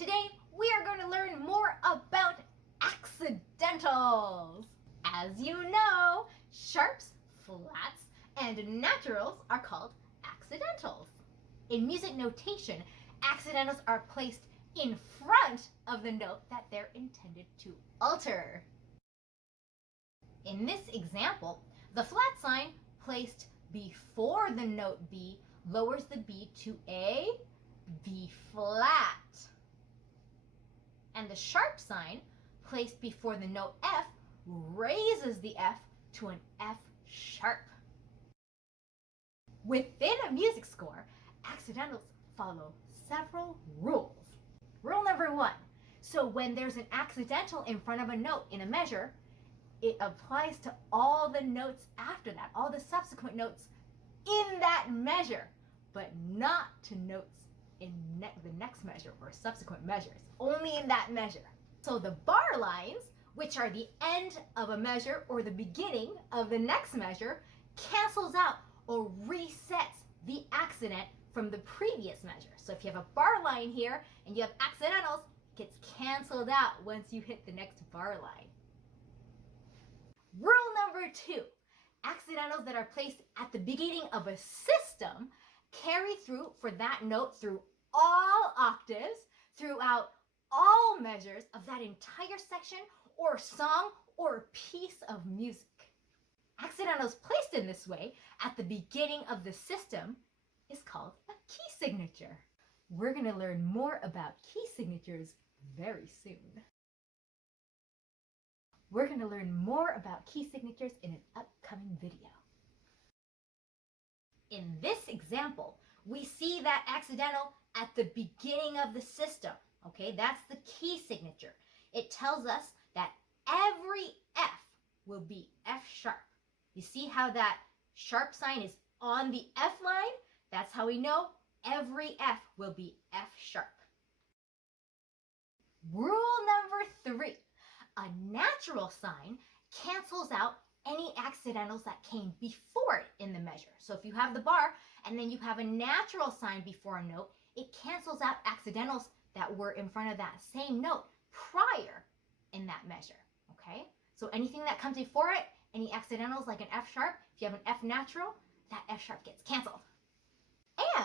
Today we are going to learn more about accidentals. As you know, sharps, flats, and naturals are called accidentals. In music notation, accidentals are placed in front of the note that they're intended to alter. In this example, the flat sign placed before the note B lowers the B to a B flat. And the sharp sign placed before the note F raises the F to an F sharp. Within a music score, accidentals follow several rules. Rule number 1. So when there's an accidental in front of a note in a measure, it applies to all the notes after that, all the subsequent notes in that measure, but not to notes in the next measure or subsequent measures, only in that measure. So the bar lines, which are the end of a measure or the beginning of the next measure, cancels out or resets the accident from the previous measure. So if you have a bar line here and you have accidentals, it gets canceled out once you hit the next bar line. Rule number 2, accidentals that are placed at the beginning of a system carry through for that note through all octaves, throughout all measures of that entire section or song or piece of music. Accidentals placed in this way at the beginning of the system is called a key signature. We're going to learn more about key signatures very soon. We're going to learn more about key signatures in an upcoming video. In this example, we see that accidental at the beginning of the system. Okay, that's the key signature. It tells us that every F will be F sharp. You see how that sharp sign is on the F line? That's how we know every F will be F sharp. Rule number 3. A natural sign cancels out any accidentals that came before it in the measure. So if you have the bar and then you have a natural sign before a note, it cancels out accidentals that were in front of that same note prior in that measure, okay? So anything that comes before it, any accidentals like an F sharp, if you have an F natural, that F sharp gets canceled.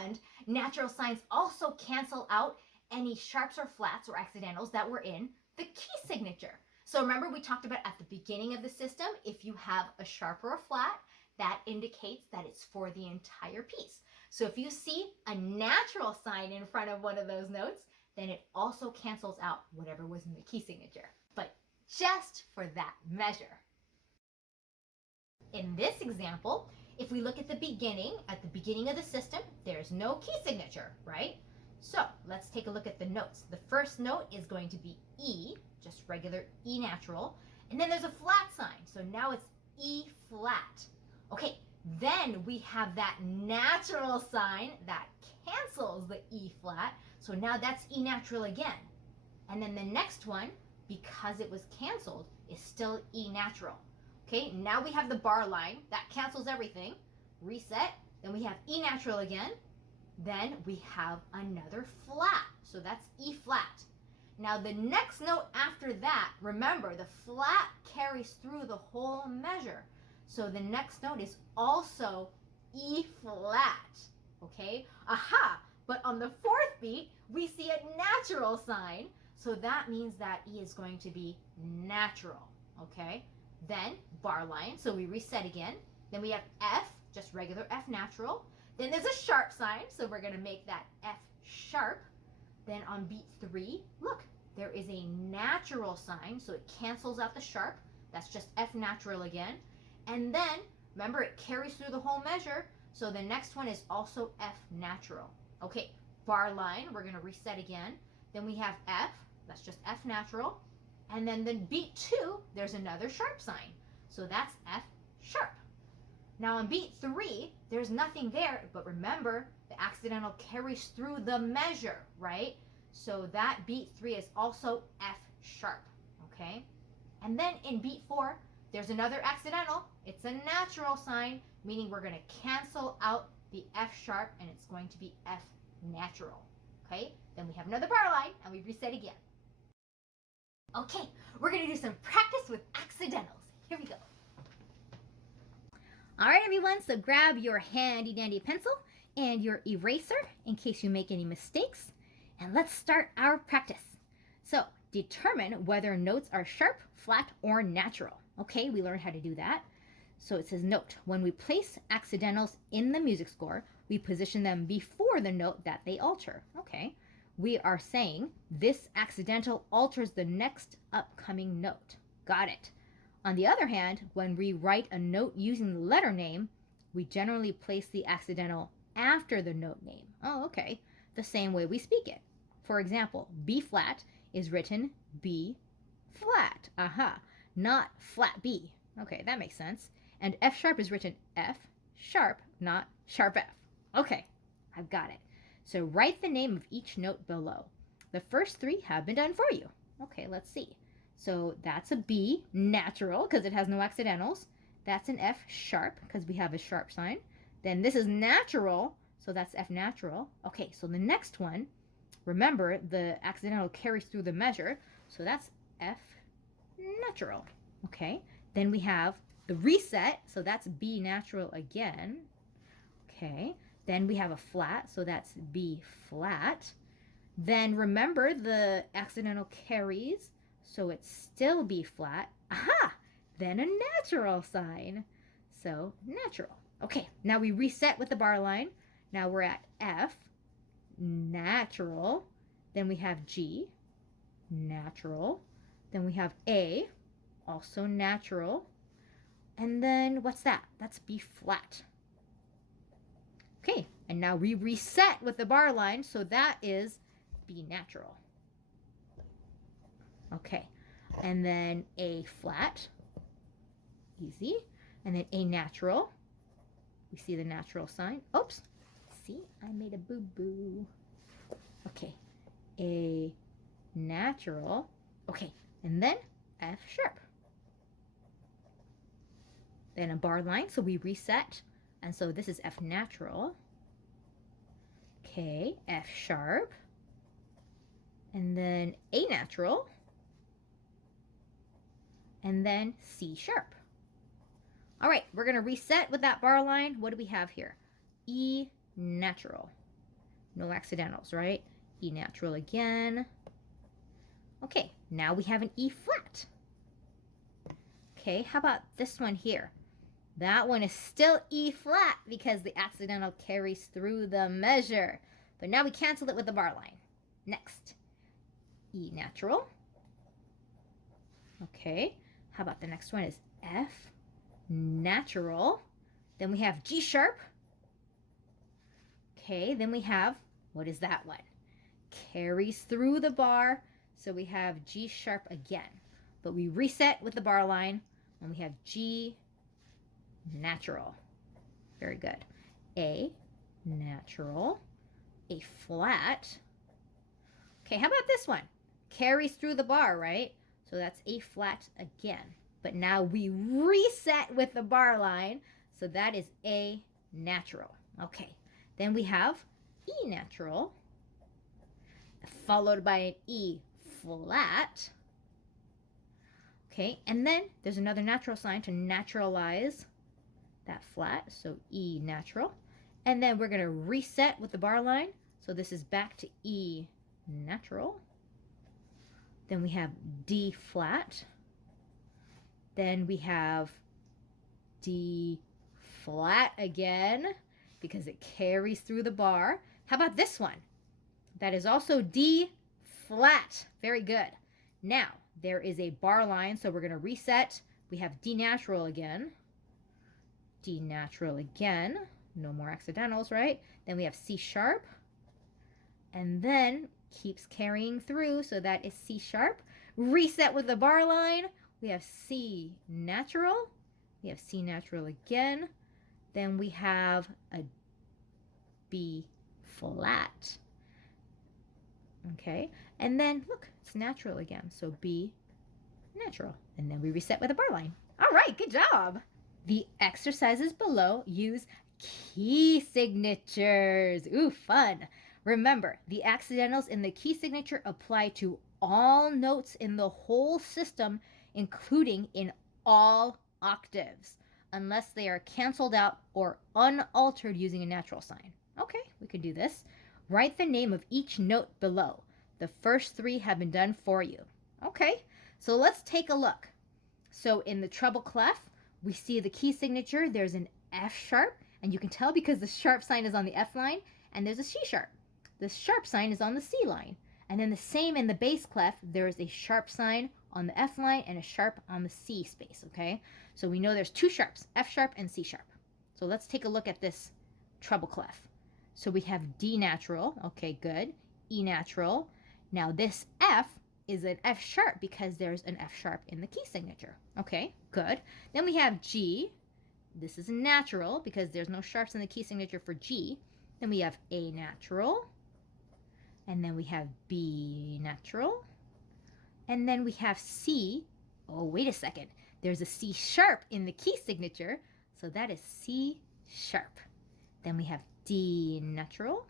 And natural signs also cancel out any sharps or flats or accidentals that were in the key signature. So remember we talked about at the beginning of the system, if you have a sharp or a flat, that indicates that it's for the entire piece. So if you see a natural sign in front of one of those notes, then it also cancels out whatever was in the key signature, but just for that measure. In this example, if we look at the beginning of the system, there's no key signature, right? So let's take a look at the notes. The first note is going to be E, just regular E natural, and then there's a flat sign, so now it's E flat. Okay, then we have that natural sign that cancels the E flat, so now that's E natural again. And then the next one, because it was canceled, is still E natural. Okay, now we have the bar line, that cancels everything, reset, then we have E natural again, then we have another flat, so that's E flat. Now the next note after that, remember the flat carries through the whole measure, so the next note is also E flat, okay? Aha! But on the fourth beat, we see a natural sign, so that means that E is going to be natural, okay? Then bar line, so we reset again. Then we have F, just regular F natural. Then there's a sharp sign, so we're going to make that F sharp. Then on beat 3, look, there is a natural sign, so it cancels out the sharp. That's just F natural again. And then, remember, it carries through the whole measure, so the next one is also F natural. Okay, bar line, we're going to reset again. Then we have F, that's just F natural. And then beat 2, there's another sharp sign. So that's F sharp. Now on beat 3, there's nothing there, but remember, the accidental carries through the measure, right? So that beat 3 is also F sharp, okay? And then in beat 4, there's another accidental. It's a natural sign, meaning we're going to cancel out the F sharp, and it's going to be F natural. Okay, then we have another bar line and we reset again. Okay, we're gonna do some practice with accidentals. Here we go. All right, everyone, so grab your handy dandy pencil and your eraser in case you make any mistakes, and let's start our practice. So determine whether notes are sharp, flat, or natural. Okay, we learned how to do that. So it says, note, when we place accidentals in the music score, we position them before the note that they alter. Okay, we are saying this accidental alters the next upcoming note. Got it. On the other hand, when we write a note using the letter name, we generally place the accidental after the note name. Oh, okay. The same way we speak it. For example, B flat is written B flat. Aha. Not flat B. Okay, that makes sense. And F sharp is written F sharp, not sharp F. Okay, I've got it. So write the name of each note below. The first three have been done for you. Okay, let's see. So that's a B natural because it has no accidentals. That's an F sharp because we have a sharp sign. Then this is natural, so that's F natural. Okay, so the next one, remember the accidental carries through the measure, so that's F natural. Okay, then we have the reset, so that's B natural again. Okay, then we have a flat, so that's B flat. Then remember the accidental carries, so it's still B flat. Aha! Then a natural sign. So natural. Okay, now we reset with the bar line. Now we're at F, natural. Then we have G, natural. Then we have A, also natural. And then what's that? That's B flat. Okay, and now we reset with the bar line, so that is B natural. Okay, and then A flat, easy, and then A natural. We see the natural sign. Oops, see, I made a boo-boo. Okay, A natural. Okay, and then F sharp. Then a bar line, so we reset, and so this is F natural. Okay, F sharp, and then A natural, and then C sharp. All right, we're going to reset with that bar line. What do we have here? E natural. No accidentals, right? E natural again. Okay, now we have an E flat. Okay, how about this one here? That one is still E flat because the accidental carries through the measure. But now we cancel it with the bar line. Next, E natural. Okay, how about the next one is F natural. Then we have G sharp. Okay, then we have, what is that one? Carries through the bar, so we have G sharp again. But we reset with the bar line, and we have G natural. Very good. A natural. A flat. Okay, how about this one? Carries through the bar, right? So that's A flat again. But now we reset with the bar line, so that is A natural. Okay, then we have E natural, followed by an E flat. Okay, and then there's another natural sign to naturalize that flat, so E natural. And then we're going to reset with the bar line, so this is back to E natural. Then we have D flat. Then we have D flat again because it carries through the bar. How about this one? That is also D flat. Very good. Now, there is a bar line, so we're going to reset. We have D natural again. D natural again. No more accidentals, right? Then we have C sharp. And then keeps carrying through, so that is C sharp. Reset with the bar line. We have C natural. We have C natural again. Then we have a B flat. Okay, and then look, it's natural again. So B natural. And then we reset with a bar line. All right, good job. The exercises below use key signatures. Ooh, fun. Remember, the accidentals in the key signature apply to all notes in the whole system, including in all octaves, unless they are canceled out or unaltered using a natural sign. Okay, we could do this. Write the name of each note below. The first 3 have been done for you. Okay, so let's take a look. So in the treble clef, we see the key signature. There's an F sharp, and you can tell because the sharp sign is on the F line, and there's a C sharp. The sharp sign is on the C line. And then the same in the bass clef, there is a sharp sign on the F line and a sharp on the C space, okay? So we know there's 2 sharps, F sharp and C sharp. So let's take a look at this treble clef. So we have D natural, okay, good. E natural. Now this F is an F sharp because there's an F sharp in the key signature. Okay, good. Then we have G. This is natural because there's no sharps in the key signature for G. Then we have A natural. And then we have B natural. And then we have C. Oh, wait a second. There's a C sharp in the key signature. So that is C sharp. Then we have D natural.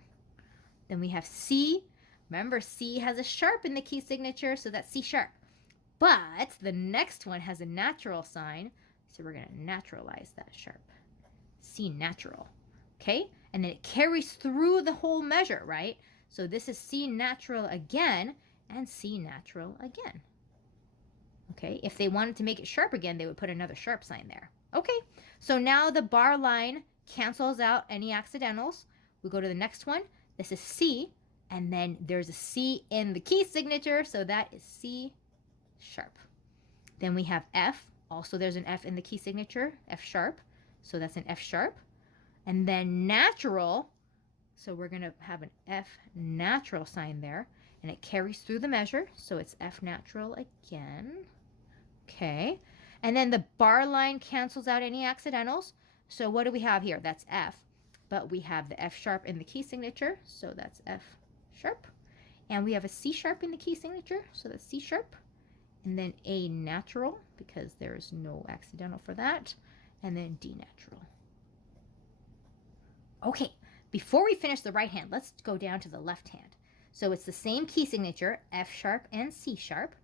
Then we have C. Remember, C has a sharp in the key signature, so that's C sharp. But the next one has a natural sign, so we're going to naturalize that sharp. C natural. Okay? And then it carries through the whole measure, right? So this is C natural again and C natural again. Okay? If they wanted to make it sharp again, they would put another sharp sign there. Okay? So now the bar line cancels out any accidentals. We go to the next one. This is C, and then there's a C in the key signature, so that is C sharp. Then we have F. Also, there's an F in the key signature, F sharp, so that's an F sharp. And then natural, so we're going to have an F natural sign there, and it carries through the measure, so it's F natural again. Okay. And then the bar line cancels out any accidentals. So what do we have here? That's F. But we have the F sharp in the key signature, so that's F sharp. And we have a C sharp in the key signature, so that's C sharp. And then A natural, because there's no accidental for that. And then D natural. Okay, before we finish the right hand, let's go down to the left hand. So it's the same key signature, F sharp and C sharp.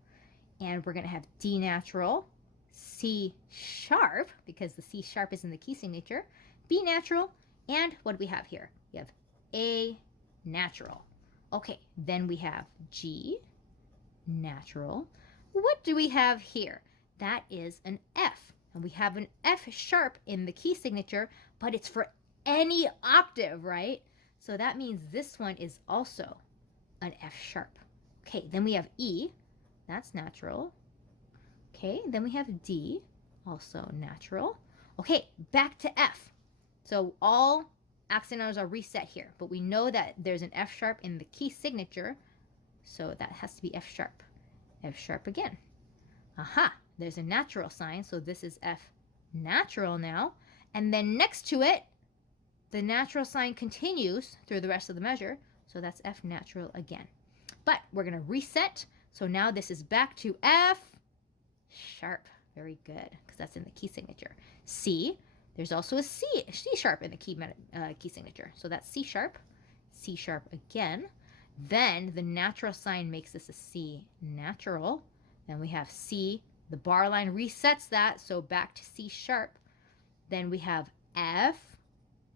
And we're going to have D natural, C sharp, because the C sharp is in the key signature, B natural, and what do we have here? We have A natural. Okay, then we have G natural. What do we have here? That is an F. And we have an F sharp in the key signature, but it's for any octave, right? So that means this one is also an F sharp. Okay, then we have E. That's natural. Okay, then we have D, also natural. Okay, back to F. So all accidentals are reset here, but we know that there's an F sharp in the key signature, so that has to be F sharp. F sharp again. Aha, there's a natural sign, so this is F natural now. And then next to it, the natural sign continues through the rest of the measure, so that's F natural again. But we're going to reset, so now this is back to F sharp. Very good, because that's in the key signature. C, there's also a C sharp in the key signature, so that's C sharp again. Then the natural sign makes this a C natural. Then we have C, the bar line resets that, so back to C sharp. Then we have F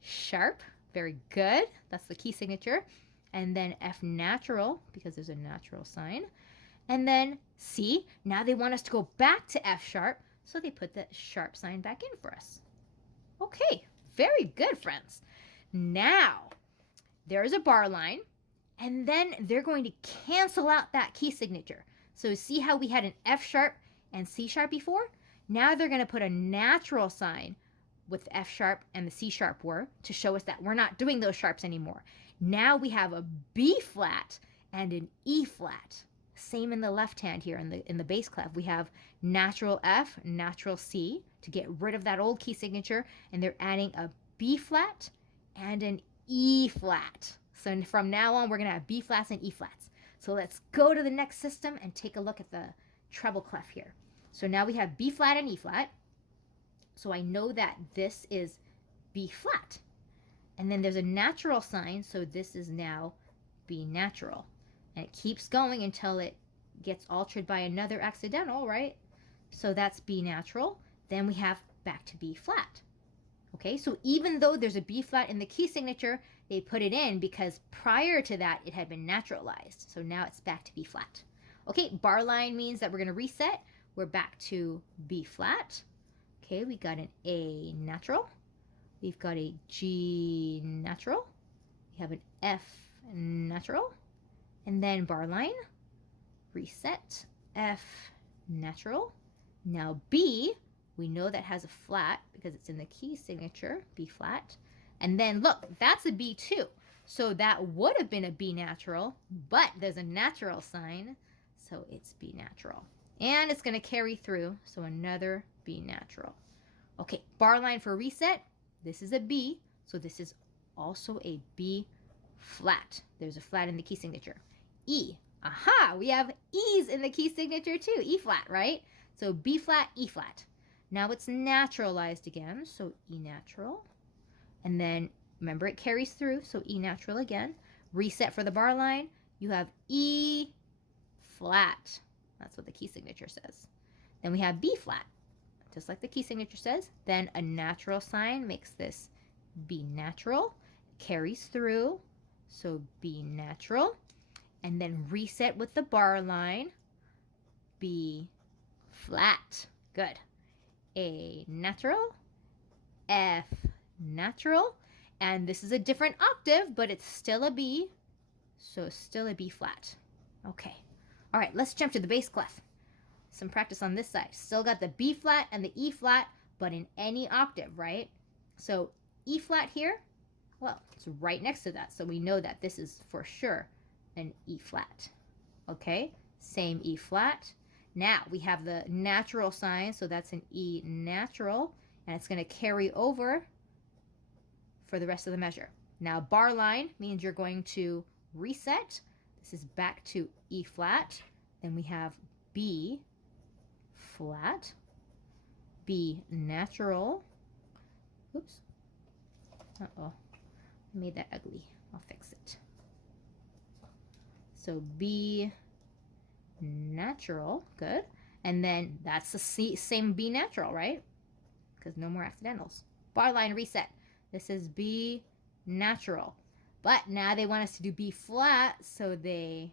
sharp, very good, that's the key signature. And then F natural, because there's a natural sign. And then C, now they want us to go back to F sharp, so they put the sharp sign back in for us. Okay, very good, friends. Now, there's a bar line, and then they're going to cancel out that key signature. So see how we had an F sharp and C sharp before? Now they're going to put a natural sign with the F sharp and the C sharp were to show us that we're not doing those sharps anymore. Now we have a B flat and an E flat. Same in the left hand here in the bass clef. We have natural F, natural C to get rid of that old key signature, and they're adding a B flat and an E flat. So from now on, we're going to have B flats and E flats. So let's go to the next system and take a look at the treble clef here. So now we have B flat and E flat. So I know that this is B flat. And then there's a natural sign, so this is now B natural. And it keeps going until it gets altered by another accidental, right? So that's B natural. Then we have back to B flat. Okay, so even though there's a B flat in the key signature, they put it in because prior to that it had been naturalized. So now it's back to B flat. Okay, bar line means that we're going to reset. We're back to B flat. Okay, we got an A natural. We've got a G natural. We have an F natural. And then bar line, reset, F natural. Now B, we know that has a flat because it's in the key signature, B flat. And then look, that's a B too. So that would have been a B natural, but there's a natural sign, so it's B natural. And it's going to carry through, so another B natural. Okay, bar line for reset, this is a B, so this is also a B flat. There's a flat in the key signature. E, aha, we have E's in the key signature too, E flat, right? So B flat, E flat. Now it's naturalized again, so E natural. And then, remember it carries through, so E natural again. Reset for the bar line, you have E flat. That's what the key signature says. Then we have B flat, just like the key signature says. Then a natural sign makes this B natural, carries through, so B natural. And then reset with the bar line, B flat. Good. A natural, F natural, and this is a different octave, but it's still a B, so still a B flat. Okay. All right, let's jump to the bass clef. Some practice on this side. Still got the B flat and the E flat, but in any octave, right? So E flat here, well, it's right next to that, so we know that this is for sure an E flat. Okay, same E flat. Now we have the natural sign, so that's an E natural, and it's going to carry over for the rest of the measure. Now bar line means you're going to reset. This is back to E flat. Then we have B flat, B natural. Oops. Uh-oh. I made that ugly. I'll fix it. So B natural, good. And then that's the same B natural, right? Because no more accidentals. Bar line reset. This is B natural. But now they want us to do B flat, so they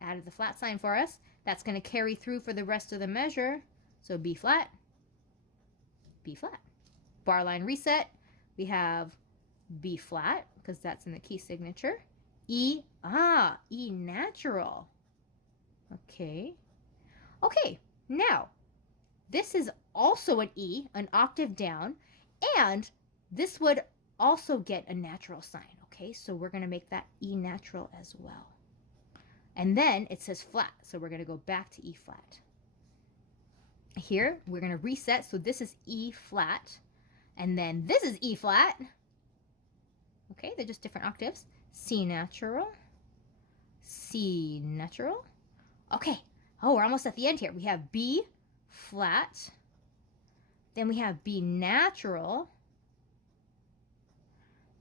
added the flat sign for us. That's going to carry through for the rest of the measure. So B flat, B flat. Bar line reset. We have B flat, because that's in the key signature. E natural. Okay. Okay, now, this is also an E, an octave down, and this would also get a natural sign, okay? So we're going to make that E natural as well. And then it says flat, so we're going to go back to E flat. Here, we're going to reset, so this is E flat, and then this is E flat. Okay, they're just different octaves. C natural, C natural. Okay, oh, we're almost at the end here. We have B flat, then we have B natural,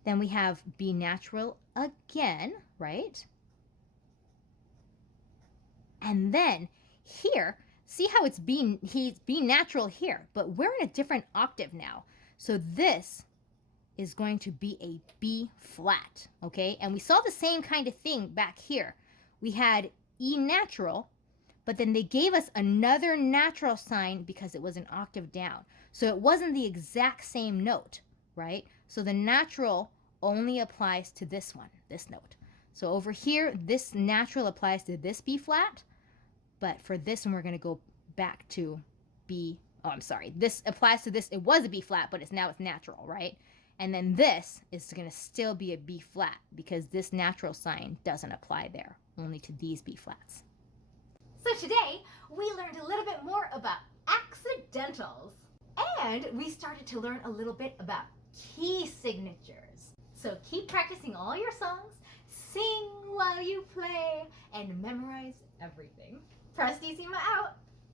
then we have B natural again, right? And then here, see how it's B natural here, but we're in a different octave now. So this is going to be a B flat, okay? And we saw the same kind of thing back here. We had E natural, but then they gave us another natural sign because it was an octave down. So it wasn't the exact same note, right? So the natural only applies to this one, this note. So over here, this natural applies to this B flat, but for this one, we're going to go back to B. Oh, I'm sorry. This applies to this. It was a B flat, but now it's natural, right? And then this is going to still be a B flat because this natural sign doesn't apply there, only to these B flats. So today, we learned a little bit more about accidentals, and we started to learn a little bit about key signatures. So keep practicing all your songs, sing while you play, and memorize everything. Prestissima out!